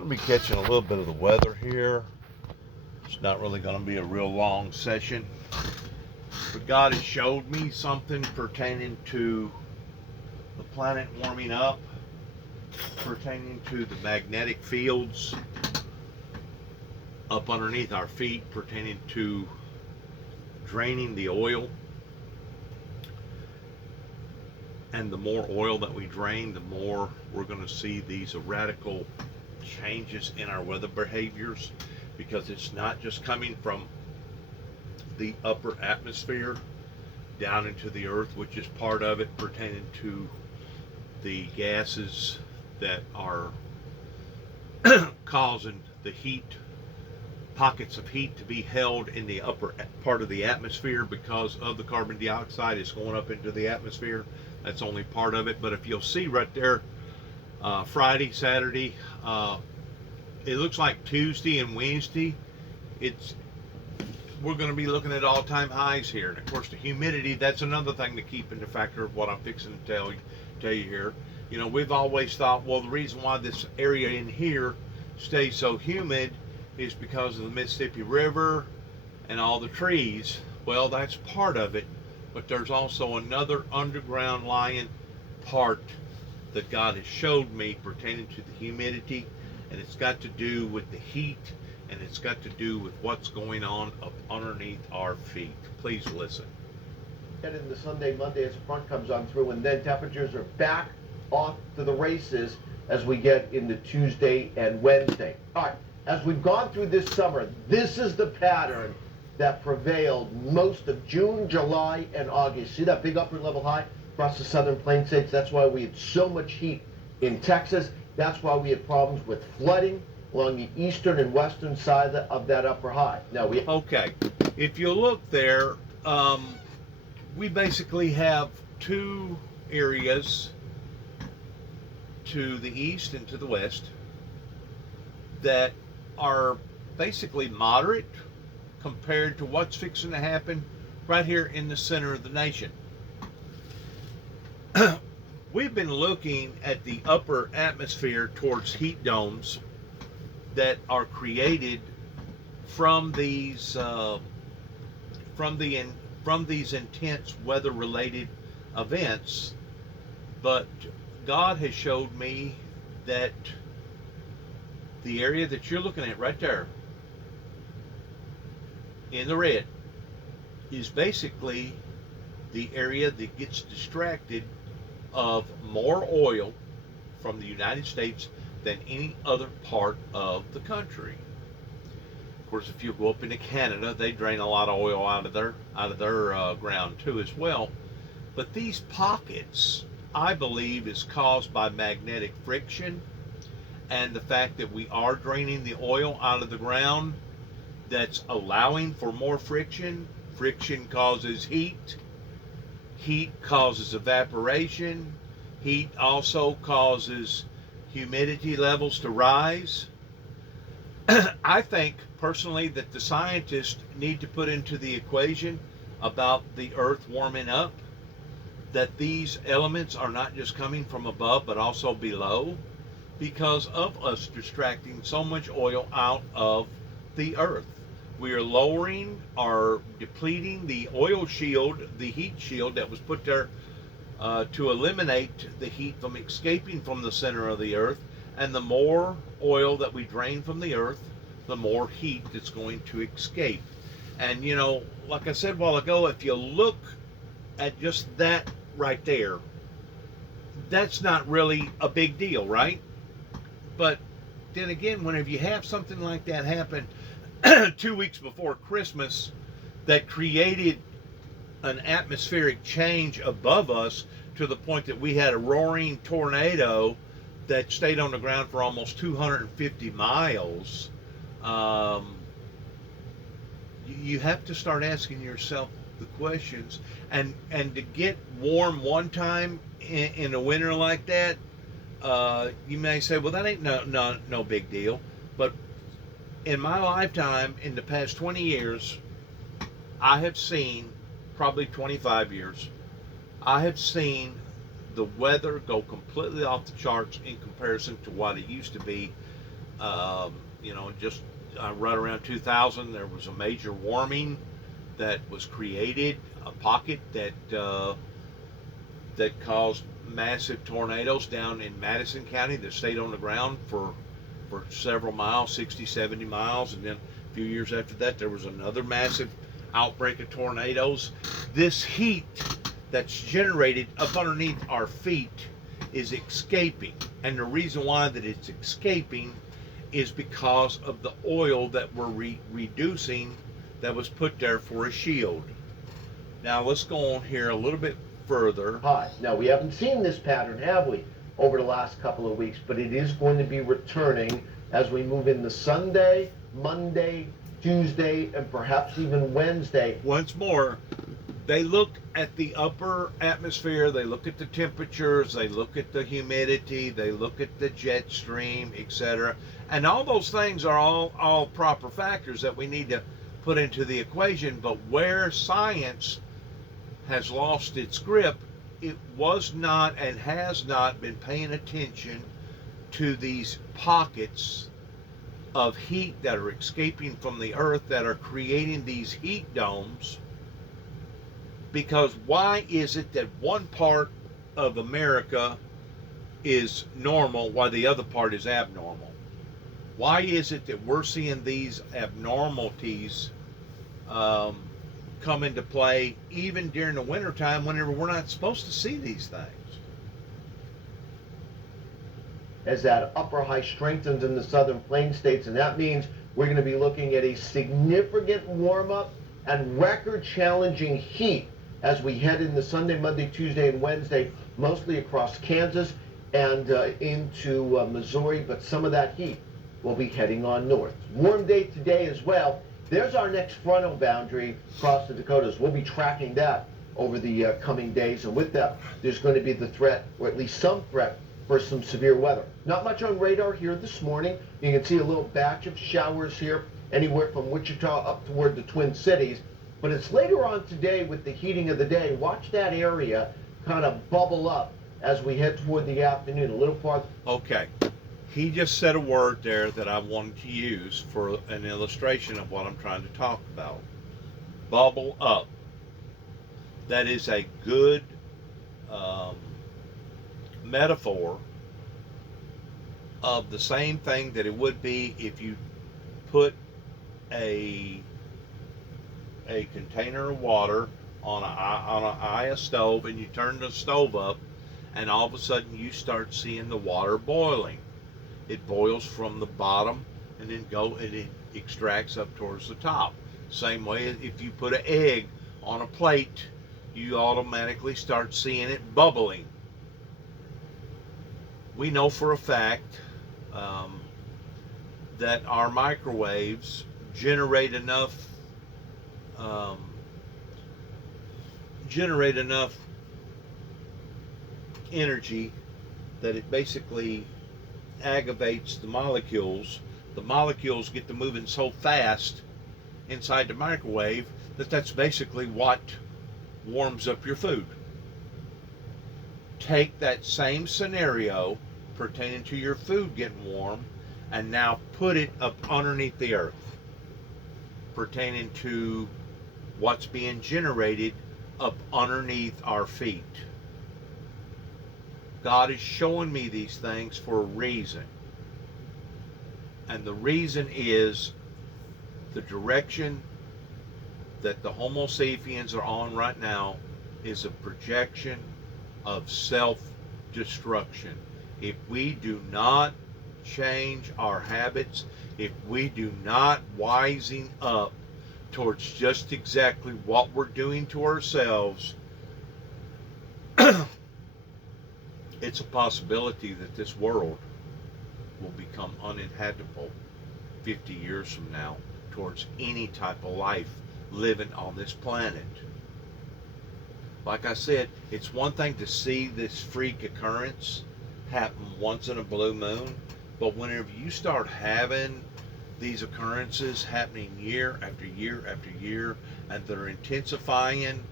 Going to be catching a little bit of the weather here. It's not really going to be a real long session. But God has showed me something pertaining to the planet warming up, pertaining to the magnetic fields up underneath our feet, pertaining to draining the oil. And the more oil that we drain, the more we're going to see these radical changes in our weather behaviors, because it's not just coming from the upper atmosphere down into the earth, which is part of it, pertaining to the gases that are causing the heat, pockets of heat, to be held in the upper part of the atmosphere because of the carbon dioxide is going up into the atmosphere. That's only part of it. But if you'll see right there, Friday, Saturday, it looks like Tuesday and Wednesday, we're going to be looking at all-time highs here. And of course, the humidity, that's another thing to keep in the factor of what I'm fixing to tell you here. You know, we've always thought, well, the reason why this area in here stays so humid is because of the Mississippi River and all the trees. Well, that's part of it, but there's also another underground lying part that God has showed me pertaining to the humidity, and it's got to do with the heat, and it's got to do with what's going on up underneath our feet. Please listen. Get into Sunday, Monday as the front comes on through, and then temperatures are back off to the races as we get into Tuesday and Wednesday. All right, as we've gone through this summer, this is the pattern that prevailed most of June, July, and August. See that big upper level high across the southern plain states? That's why we had so much heat in Texas. That's why we had problems with flooding along the eastern and western side of that upper high. Now Okay, if you look there, we basically have two areas to the east and to the west that are basically moderate compared to what's fixing to happen right here in the center of the nation. We've been looking at the upper atmosphere towards heat domes that are created from these intense weather-related events, but God has showed me that the area that you're looking at right there in the red is basically the area that gets distracted of more oil from the United States than any other part of the country. Of course, if you go up into Canada, they drain a lot of oil out of their ground too as well. But these pockets, I believe, is caused by magnetic friction and the fact that we are draining the oil out of the ground. That's allowing for more friction. Friction causes heat. Heat causes evaporation. Heat also causes humidity levels to rise. I think personally that the scientists need to put into the equation about the earth warming up that these elements are not just coming from above but also below because of us distracting so much oil out of the earth. We are lowering or depleting the oil shield, the heat shield that was put there to eliminate the heat from escaping from the center of the earth. And the more oil that we drain from the earth, the more heat that's going to escape. And you know, like I said a while ago, if you look at just that right there, that's not really a big deal, right? But then again, whenever you have something like that happen 2 weeks before Christmas that created an atmospheric change above us to the point that we had a roaring tornado that stayed on the ground for almost 250 miles, you have to start asking yourself the questions. And to get warm one time in a winter like that, you may say, well, that ain't no big deal. But in my lifetime, in the past 20 years, I have seen, probably 25 years, I have seen the weather go completely off the charts in comparison to what it used to be Just right around 2000, there was a major warming that was created, a pocket that caused massive tornadoes down in Madison County that stayed on the ground for several miles, 60, 70 miles. And then a few years after that, there was another massive outbreak of tornadoes. This heat that's generated up underneath our feet is escaping. And the reason why that it's escaping is because of the oil that we're reducing that was put there for a shield. Now let's go on here a little bit further. Hi. Now, we haven't seen this pattern, have we, over the last couple of weeks, but it is going to be returning as we move into Sunday, Monday, Tuesday, and perhaps even Wednesday. Once more, they look at the upper atmosphere, they look at the temperatures, they look at the humidity, they look at the jet stream, etc. And all those things are all proper factors that we need to put into the equation. But where science has lost its grip, it was not and has not been paying attention to these pockets of heat that are escaping from the earth that are creating these heat domes. Because why is it that one part of America is normal while the other part is abnormal? Why is it that we're seeing these abnormalities come into play even during the wintertime whenever we're not supposed to see these things? As that upper high strengthens in the southern plain states, and that means we're going to be looking at a significant warm-up and record-challenging heat as we head into Sunday, Monday, Tuesday, and Wednesday, mostly across Kansas and into Missouri, but some of that heat will be heading on north. Warm day today as well. There's our next frontal boundary across the Dakotas. We'll be tracking that over the coming days, and with that, there's going to be the threat, or at least some threat, for some severe weather. Not much on radar here this morning. You can see a little batch of showers here, anywhere from Wichita up toward the Twin Cities. But it's later on today with the heating of the day. Watch that area kind of bubble up as we head toward the afternoon, a little farther. Okay. He just said a word there that I wanted to use for an illustration of what I'm trying to talk about. Bubble up. That is a good metaphor of the same thing that it would be if you put a container of water on an eye of stove, and you turn the stove up, and all of a sudden you start seeing the water boiling. It boils from the bottom and then it extracts up towards the top. Same way, if you put an egg on a plate, you automatically start seeing it bubbling. We know for a fact that our microwaves generate enough energy that it basically aggravates the molecules. The molecules get to moving so fast inside the microwave that's basically what warms up your food. Take that same scenario pertaining to your food getting warm and now put it up underneath the earth, pertaining to what's being generated up underneath our feet. God is showing me these things for a reason. And the reason is the direction that the Homo sapiens are on right now is a projection of self-destruction. If we do not change our habits, if we do not wisen up towards just exactly what we're doing to ourselves, it's a possibility that this world will become uninhabitable 50 years from now towards any type of life living on this planet. Like I said, it's one thing to see this freak occurrence happen once in a blue moon, but whenever you start having these occurrences happening year after year after year, and they're intensifying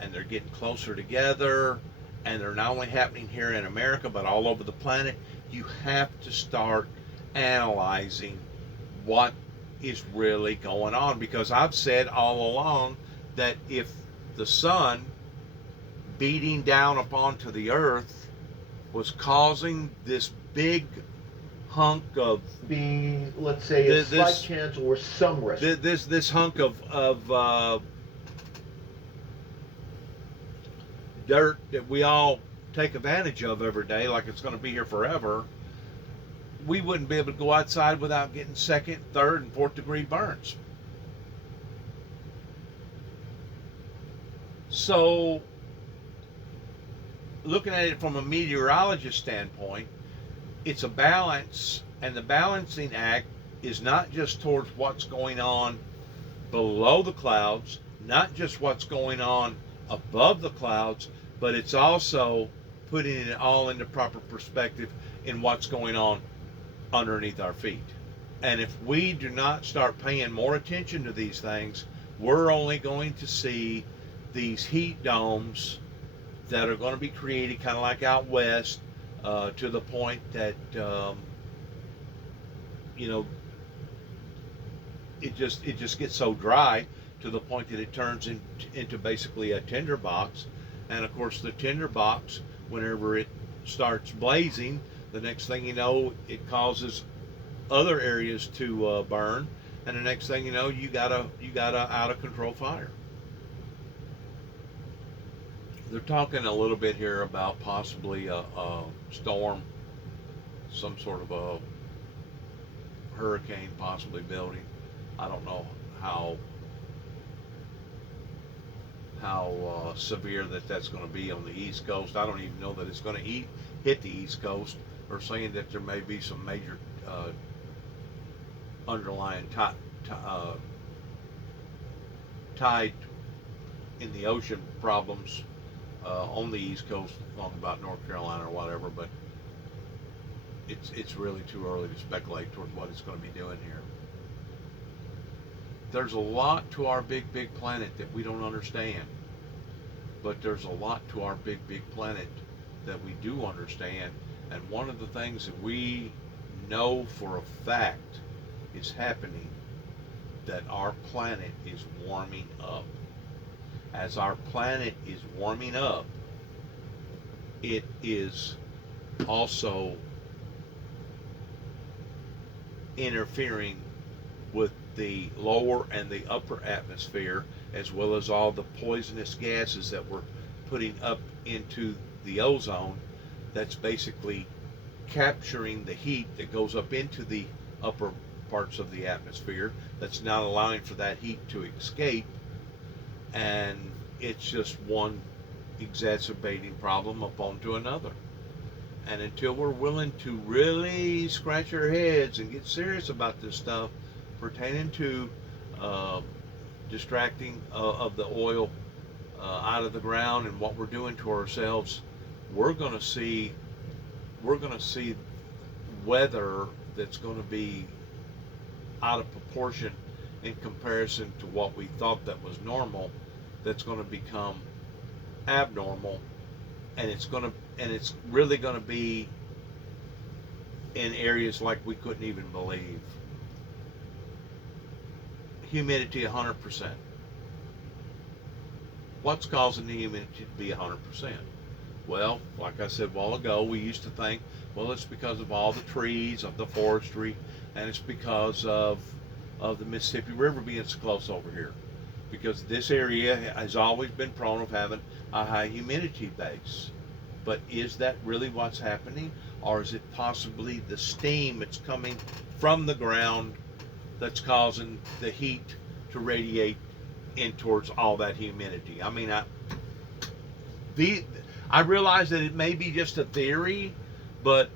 and they're getting closer together, and they're not only happening here in America but all over the planet, you have to start analyzing what is really going on, because I've said all along that if the sun beating down upon to the earth was causing this big hunk of let's say, a slight this chance or some risk. this hunk of dirt that we all take advantage of every day, like it's going to be here forever, we wouldn't be able to go outside without getting second, third, and fourth degree burns. So, looking at it from a meteorologist standpoint, it's a balance, and the balancing act is not just towards what's going on below the clouds, not just what's going on above the clouds, but it's also putting it all into proper perspective in what's going on underneath our feet. And if we do not start paying more attention to these things, we're only going to see these heat domes that are going to be created kind of like out west, to the point that you know, it just gets so dry to the point that it turns into basically a tinder box. And of course, the tinder box, whenever it starts blazing, the next thing you know, it causes other areas to burn, and the next thing you know, you got a out of control fire. They're talking a little bit here about possibly a storm, some sort of a hurricane possibly building. I don't know how severe that's going to be on the East Coast. I don't even know that it's going to hit the East Coast. They're saying that there may be some major underlying tide in the ocean problems on the East Coast, talking about North Carolina or whatever, but it's really too early to speculate towards what it's going to be doing here. There's a lot to our big planet that we don't understand, but there's a lot to our big planet that we do understand. And one of the things that we know for a fact is happening, that our planet is warming up. As our planet is warming up, it is also interfering with the lower and the upper atmosphere, as well as all the poisonous gases that we're putting up into the ozone, that's basically capturing the heat that goes up into the upper parts of the atmosphere, that's not allowing for that heat to escape. And it's just one exacerbating problem upon to another. And until we're willing to really scratch our heads and get serious about this stuff pertaining to distracting of the oil out of the ground and what we're doing to ourselves, we're going to see weather that's going to be out of proportion in comparison to what we thought that was normal, that's going to become abnormal, and it's really going to be in areas like we couldn't even believe. Humidity 100%. What's causing the humidity to be 100%? Well, like I said a while ago, we used to think, well, it's because of all the trees, of the forestry, and it's because of the Mississippi River being so close over here. Because this area has always been prone of having a high humidity base. But is that really what's happening? Or is it possibly the steam that's coming from the ground that's causing the heat to radiate in towards all that humidity? I mean, I realize that it may be just a theory, but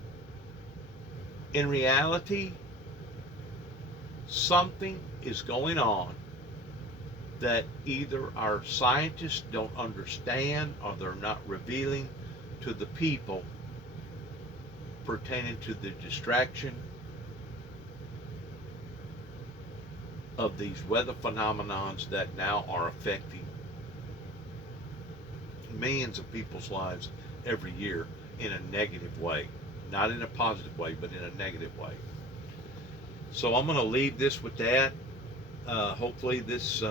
in reality, something is going on that either our scientists don't understand or they're not revealing to the people pertaining to the distraction of these weather phenomenons that now are affecting millions of people's lives every year in a negative way. Not in a positive way, but in a negative way. So I'm going to leave this with that. Hopefully this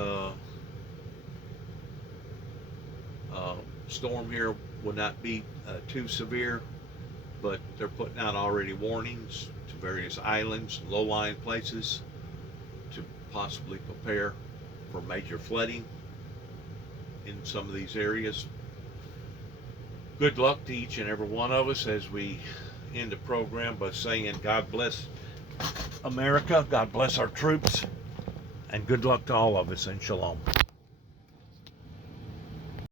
storm here will not be too severe, but they're putting out already warnings to various islands, low-lying places, to possibly prepare for major flooding in some of these areas. Good luck to each and every one of us as we end the program by saying God bless America, God bless our troops, and good luck to all of us, and shalom.